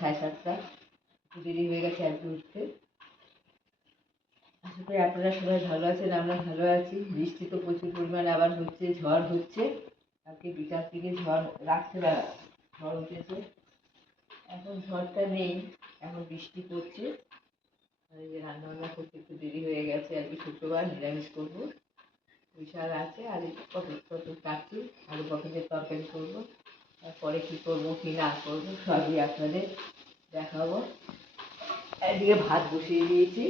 7:30, দেরি হয়ে গেছে আজকে উঠতে। আশা করি আপনারা সবাই ভালো আছেন, আমরা ভালো আছি। বৃষ্টি তো প্রচুর পরিমাণে আবার হচ্ছে, ঝড় হচ্ছে। কালকে 2টার দিকে ঝড়, রাত্রেবেলা ঝড় উঠেছে। এখন ঝড়টা নেই, এখন বৃষ্টি পড়ছে। এই যে রান্নাবান্না করতে একটু দেরি হয়ে গেছে আর কি, শুক্রবার নিরামিষ করবো। পুঁই শাক আছে আর পটল কাটছি, আলু পটলের তরকারি করবো। তারপরে কী করবো কি না করবো সবই আপনাদের দেখাবো। একদিকে ভাত বসিয়ে দিয়েছি।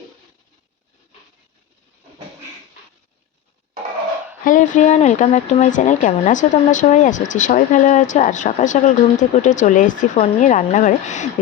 Hello everyone, welcome back to my channel. কেমন আছো তোমরা সবাই? আশা করছি সবাই ভালো আছো। আর সকাল সকাল ঘুম থেকে উঠে চলে এসেছি ফোন নিয়ে রান্নাঘরে,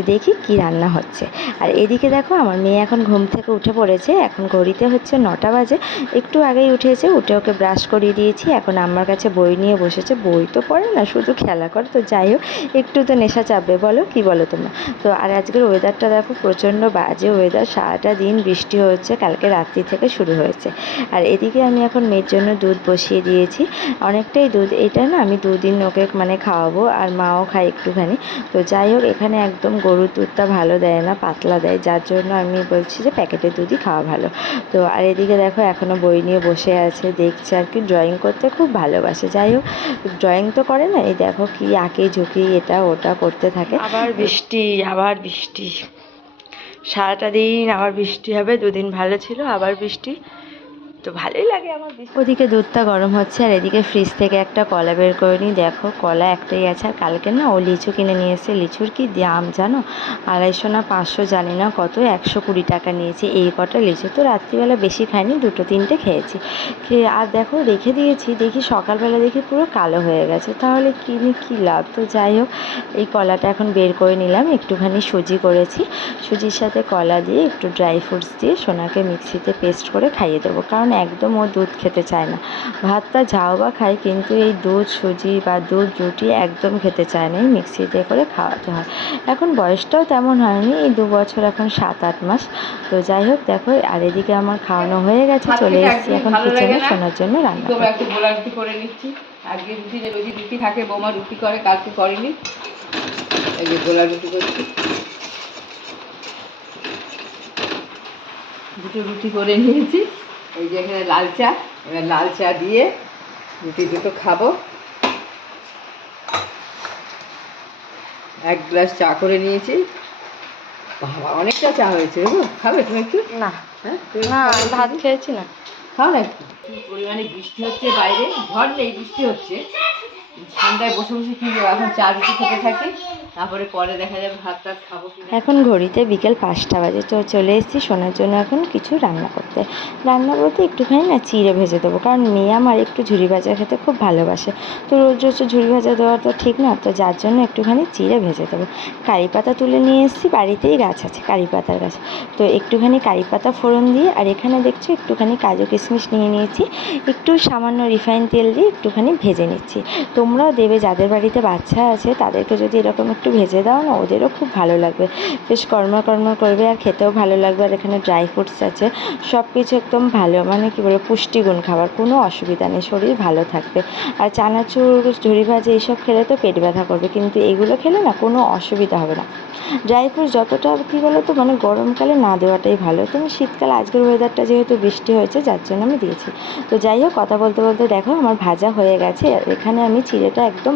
দেখি কি রান্না হচ্ছে। আর এদিকে দেখো আমার মেয়ে এখন ঘুম থেকে উঠে পড়েছে। এখন ঘড়িতে হচ্ছে 9টা বাজে, একটু আগেই উঠেছে। উঠে ওকে ব্রাশ করিয়ে দিয়েছি। এখন আমার কাছে বই নিয়ে বসেছে। বই তো পড়ে না, শুধু খেলা করে। তো যাই হোক, একটু তো নেশা চাপবে, বলো কি বলো তোমরা? তো আর আজকের ওয়েদারটা দেখো, প্রচণ্ড বাজে ওয়েদার। সারাটা দিন বৃষ্টি হচ্ছে, কালকে রাত্রি থেকে শুরু হয়েছে। আর এদিকে আমি এখন মেয়ের জন্য দুধ বসিয়ে দিয়েছি, অনেকটাই দুধ। এটা না আমি 2 দিন ওকে মানে খাওয়াবো, আর মাও খায় একটুখানি। তো যাই হোক, এখানে একদম গরুর দুধটা ভালো দেয় না, পাতলা দেয়, যার জন্য আমি বলছি যে প্যাকেটের দুধই খাওয়া ভালো। তো আর এদিকে দেখো এখনও বই নিয়ে বসে আছে, দেখছে আর কি। ড্রয়িং করতে খুব ভালোবাসে। যাই হোক, ড্রয়িং তো করে না, এই দেখো কি আঁকে ঝুঁকি, এটা ওটা করতে থাকে। আবার বৃষ্টি, আবার বৃষ্টি, সারাটা দিন আবার বৃষ্টি হবে। 2 দিন ভালো ছিল, আবার বৃষ্টি। তো ভালোই লাগে আমার। ওদিকে দুধটা গরম হচ্ছে, আর এদিকে ফ্রিজ থেকে একটা কলা বের করে নিই। দেখো কলা একটাই আছে। আর কালকে না ও লিচু কিনে নিয়ে এসে, লিচুর কি দাম জানো? 250 না 500 জানি না কত, 120 টাকা নিয়েছি এই কটা লিচু। তো রাত্রিবেলা বেশি খাইনি, 2-3টে খেয়েছি। খেয়ে আর দেখো রেখে দিয়েছি, দেখি সকালবেলা দেখি পুরো কালো হয়ে গেছে। তাহলে কিনে কী লাভ? তো যাই হোক, এই কলাটা এখন বের করে নিলাম। একটুখানি সুজি করেছি, সুজির সাথে কলা দিয়ে একটু ড্রাই ফ্রুটস দিয়ে সোনাকে মিক্সিতে পেস্ট করে খাইয়ে দেবো। কারণ একদম ও দুধ খেতে চায় না। ভাতটা ঝাউ বা খায়, কিন্তু এই দুধ সুজি বা দুধ রুটি একদম খেতে চায় না। এই মিক্সিতে করে খাওয়াতে হয়। এখন বয়সটাও তেমন হয়নি, এই 2 বছর, এখন 7-8 মাস। তো যাই হোক দেখো, আর এদিকে আমার খাওয়ানো হয়ে গেছে, চলে এসেছি এখন কিচেনে সোনার জন্য রান্না করতে। একটু গোলা রুটি করে নিচ্ছি। আজকে রুটি, যে রোজই রুটি থাকে, বৌমা রুটি করে, কালকে করেনি। এই যে গোলা রুটি করছি, 2টো রুটি করে নিয়েছি। এই যে এখানে লাল চা, এবার লাল চা দিয়ে রুটি 2টো খাবো। 1 গ্লাস চা করে নিয়েছি। বাবা, অনেকটা চা হয়েছে গো। খাবে তুমি একটু? না হ্যাঁ, না, ভাত খেয়েছি না। খাও না একটু। কি পরিমাণে বৃষ্টি হচ্ছে বাইরে, ঝড় নেই, বৃষ্টি হচ্ছে। ঠান্ডায় বসে বসে কি এখন চা রুটি খেতে থাকি, তারপরে পরে দেখা যাবে ভাত টাত খাবো কিনা। এখন ঘড়িতে বিকেল 5টা বাজে। তো চলে এসেছি সোনার জন্য এখন কিছু রান্না করতে। রান্না বলতে একটুখানি না চিড়ে ভেজে দেবো, কারণ মেয়ে আমার একটু ঝুরি ভাজা খেতে খুব ভালোবাসে। তো রোজ রোজ ঝুরি ভাজা দেওয়া তো ঠিক না, তো যার জন্য একটুখানি চিড়ে ভেজে দেবো। কারি পাতা তুলে নিয়ে এসেছি, বাড়িতেই গাছ আছে কারি পাতার গাছ। তো একটুখানি কারি পাতা ফোড়ন দিয়ে, আর এখানে দেখছো একটুখানি কাজু কিশমিশ নিয়ে নিয়েছি, একটু সামান্য রিফাইন তেল দিয়ে একটুখানি ভেজে নিচ্ছি। তোমরাও দেবে, যাদের বাড়িতে বাচ্চা আছে তাদেরকে যদি এরকম একটু ভেজে দাও না, ওদেরও খুব ভালো লাগবে, বেশ কড়মা কড়মা করবে, আর খেতেও ভালো লাগবে। আর এখানে ড্রাই ফ্রুটস আছে, সব কিছু একদম ভালো, মানে কী বলবো, পুষ্টিগুণ খাবার, কোনো অসুবিধা নেই, শরীর ভালো থাকবে। আর চানাচুর, ঝুরি ভাজা এইসব খেলে তো পেট ব্যথা করবে, কিন্তু এগুলো খেলে না কোনো অসুবিধা হবে না। ড্রাই ফ্রুটস যতটা কী বলো তো, মানে গরমকালে না দেওয়াটাই ভালো। তুমি শীতকালে, আজকের ওয়েদারটা যেহেতু বৃষ্টি হয়েছে, যার জন্য আমি দিয়েছি। তো যাই হোক, কথা বলতে বলতে দেখো আমার ভাজা হয়ে গেছে। আর এখানে আমি চিড়েটা একদম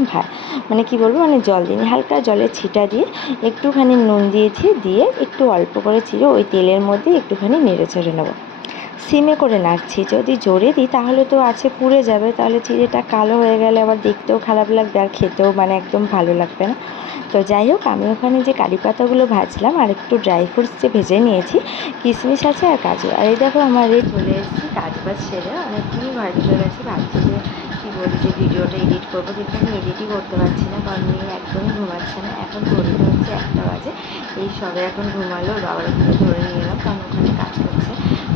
মানে কী বলবো, মানে জল দিইনি, হালকা জলের ছিটা দিয়ে একটুখানি নুন দিয়েছি, দিয়ে একটু অল্প করে চিড়ে ওই তেলের মধ্যে একটুখানি নেড়ে চেড়ে নেবো। সিমে করে নাড়ছি, যদি জোরে দিই তাহলে তো আছে পুড়ে যাবে, তাহলে চিড়েটা কালো হয়ে গেলে আবার দেখতেও খারাপ লাগবে, আর খেতেও মানে একদম ভালো লাগবে না। তো যাই হোক, আমি ওখানে যে কারি পাতাগুলো ভাজলাম, আর একটু ড্রাই ফ্রুটস যে ভেজে নিয়েছি, কিশমিশ আছে আর কাজু। আর এই দেখো আমার এই চলে এসেছি কাজ বাজ সেরে, অনেকক্ষণই ঘরে ঢুকে গেছে। ভাবছি যে কী বলি, যে ভিডিওটা এডিট করবো, কিন্তু আমি এডিটই করতে পারছি না, কারণ মেয়ে একদমই ঘুমাচ্ছে না। এখন ঘড়িতে হচ্ছে 1টা বাজে, এই সবে এখন ঘুমালো। বাবার ওখানে ধরে নিয়ে এলাম, কারণ ওখানে কাজ করছে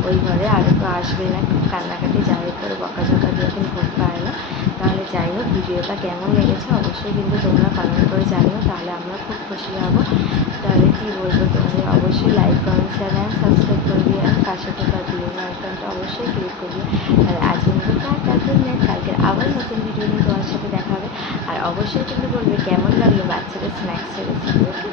ওই ঘরে, আগে তো আসবে না, কান্নাকাটি যাই করে বকাঝকা দিয়ে এখন ঘুম পায় না। তাহলে যাই হোক, ভিডিওটা কেমন লেগেছে অবশ্যই কিন্তু তোমরা কমেন্ট করে জানিও, তাহলে আমরা খুব খুশি হব। তাহলে কী বলবো, তোমাদের অবশ্যই like, comment, share and subscribe করবি, আর পাশে থাকা বেল আইকনটা অবশ্যই ক্লিক করবি। আর আজকে মতো টাটা, গুড নাইট। কালকে আবার নতুন ভিডিও নিয়ে তোমার সাথে দেখা হবে। আর অবশ্যই কিন্তু বলবে কেমন লাগলো বাচ্চাদের স্ন্যাক্সের রেসিপি। ওকে।